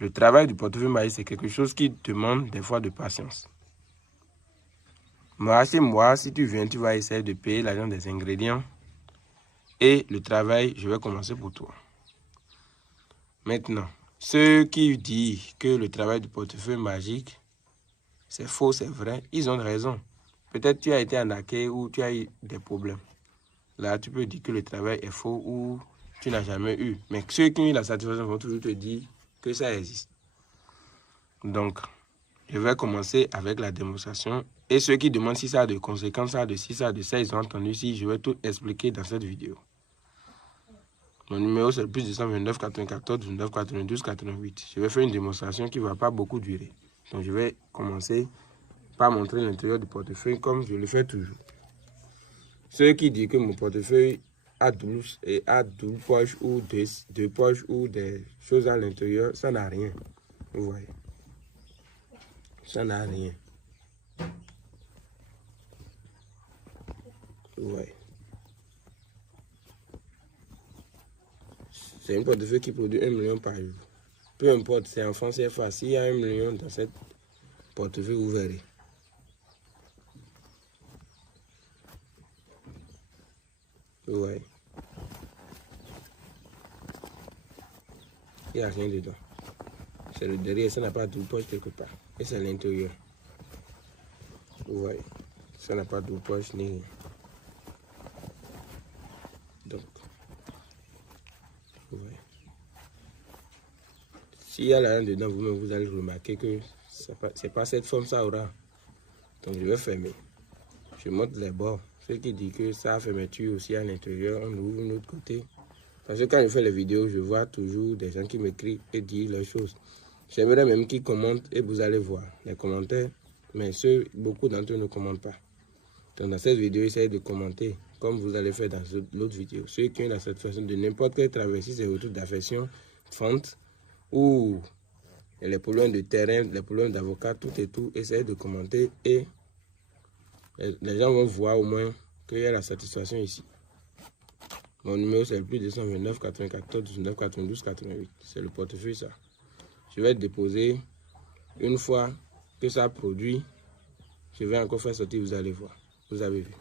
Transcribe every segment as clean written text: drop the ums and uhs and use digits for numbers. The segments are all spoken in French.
Le travail du portefeuille magique, c'est quelque chose qui demande des fois de patience. Moi, chez moi, si tu viens, tu vas essayer de payer l'argent des ingrédients. Et le travail, je vais commencer pour toi. Maintenant, ceux qui disent que le travail du portefeuille magique, c'est faux, c'est vrai, ils ont raison. Peut-être tu as été arnaqué ou tu as eu des problèmes. Là, tu peux dire que le travail est faux ou tu n'as jamais eu. Mais ceux qui ont eu la satisfaction vont toujours te dire que ça existe. Donc, je vais commencer avec la démonstration. Et ceux qui demandent si ça a de conséquences, ça a de ci, ça a de ça, ils ont entendu si je vais tout expliquer dans cette vidéo. Mon numéro c'est le plus 229 94 29 92 88. Je vais faire une démonstration qui ne va pas beaucoup durer. Donc je vais commencer par montrer l'intérieur du portefeuille comme je le fais toujours. Ceux qui disent que mon portefeuille a 12 poches ou deux poches ou des choses à l'intérieur, ça n'a rien. Vous voyez. Ça n'a rien. Vous voyez. C'est un portefeuille qui produit 1 million par jour. Peu importe, c'est en France CFA. S'il y a 1 million dans cette portefeuille, vous verrez. Vous voyez. Il n'y a rien dedans. C'est le derrière, ça n'a pas de poche quelque part. Et c'est l'intérieur. Vous voyez. Ça n'a pas de poche ni rien. Donc, vous voyez. S'il y a l'argent dedans, vous-même, vous allez remarquer que c'est pas cette forme ça aura. Donc, je vais fermer. Je montre les bords. Ce qui dit que ça a fermeture aussi à l'intérieur, on ouvre de l'autre côté. Parce que quand je fais les vidéos, je vois toujours des gens qui m'écrivent et disent leurs choses. J'aimerais même qu'ils commentent et vous allez voir les commentaires. Mais beaucoup d'entre eux ne commentent pas. Donc dans cette vidéo, essayez de commenter comme vous allez faire dans l'autre vidéo. Ceux qui ont la satisfaction de n'importe quel travail, si c'est retour d'affection, fente ou les problèmes de terrain, les problèmes d'avocat, tout et tout, essayez de commenter et les gens vont voir au moins qu'il y a la satisfaction ici. Mon numéro c'est le plus 229 94 19 92 88. C'est le portefeuille ça. Je vais déposer une fois que ça produit. Je vais encore faire sortir, vous allez voir. Vous avez vu.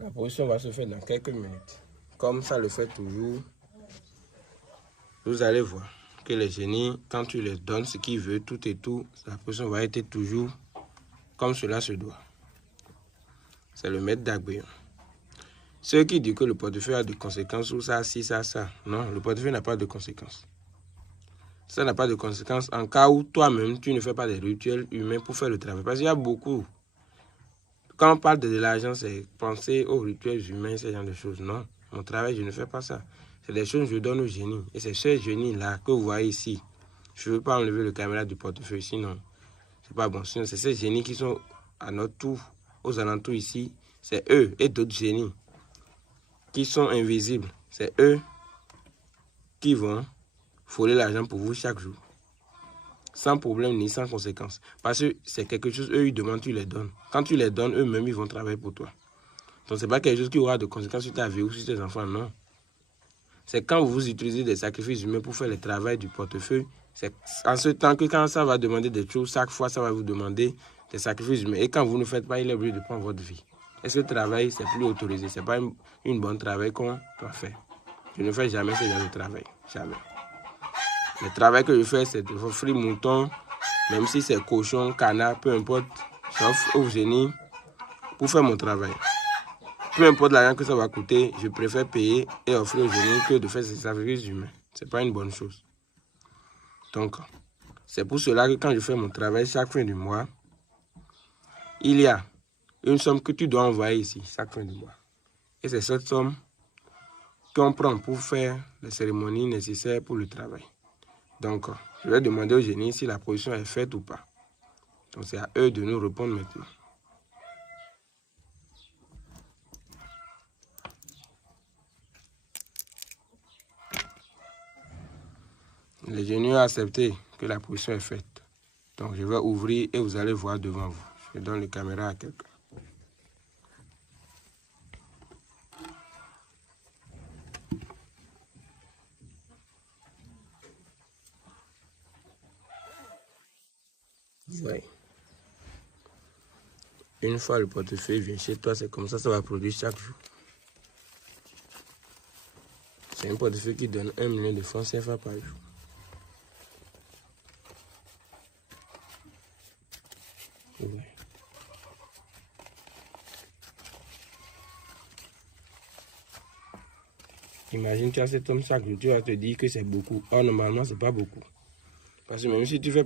La position va se faire dans quelques minutes. Comme ça le fait toujours, vous allez voir que les génies, quand tu les donnes ce qu'ils veulent, tout et tout, la position va être toujours comme cela se doit. C'est le maître d'Agbeon. Ceux qui disent que le portefeuille a de conséquences ou ça, si, ça. Non, le portefeuille n'a pas de conséquences. Ça n'a pas de conséquences en cas où toi-même, tu ne fais pas des rituels humains pour faire le travail. Parce qu'il y a beaucoup. Quand on parle de l'argent, c'est penser aux rituels humains, ce genre de choses. Non, mon travail, je ne fais pas ça. C'est des choses que je donne aux génies. Et c'est ce génie-là que vous voyez ici. Je ne veux pas enlever le caméra du portefeuille, sinon, c'est pas bon. Sinon, c'est ces génies qui sont à notre tour, aux alentours ici. C'est eux et d'autres génies qui sont invisibles. C'est eux qui vont voler l'argent pour vous chaque jour. Sans problème ni sans conséquence. Parce que c'est quelque chose, eux, ils demandent, tu les donnes. Quand tu les donnes, eux-mêmes, ils vont travailler pour toi. Donc, ce n'est pas quelque chose qui aura de conséquences sur ta vie ou sur tes enfants, non. C'est quand vous utilisez des sacrifices humains pour faire le travail du portefeuille, c'est en ce temps que quand ça va demander des choses, chaque fois, ça va vous demander des sacrifices humains. Et quand vous ne faites pas, il est obligé de prendre votre vie. Et ce travail, c'est plus autorisé. Ce n'est pas une bonne travail qu'on doit faire. Je ne fais jamais ce genre de travail. Jamais. Le travail que je fais, c'est de offrir mouton, même si c'est cochon, canard, peu importe, sauf au génie pour faire mon travail. Peu importe l'argent que ça va coûter, je préfère payer et offrir au génie que de faire ces sacrifices humains. Ce n'est pas une bonne chose. Donc, c'est pour cela que quand je fais mon travail chaque fin du mois, il y a une somme que tu dois envoyer ici chaque fin du mois. Et c'est cette somme qu'on prend pour faire les cérémonies nécessaires pour le travail. Donc, Je vais demander au génie si la production est faite ou pas. Donc c'est à eux de nous répondre maintenant. Le génie a accepté que la production est faite. Donc je vais ouvrir et vous allez voir devant vous. Je donne la caméra à quelqu'un. Oui. Une fois le portefeuille vient chez toi, c'est comme ça va produire chaque jour. C'est un portefeuille qui donne 1 million de francs CFA par jour. Oui. Imagine, tu as cet homme chaque jour, tu vas te dire que c'est beaucoup. Or, normalement, c'est pas beaucoup. Parce que même si tu fais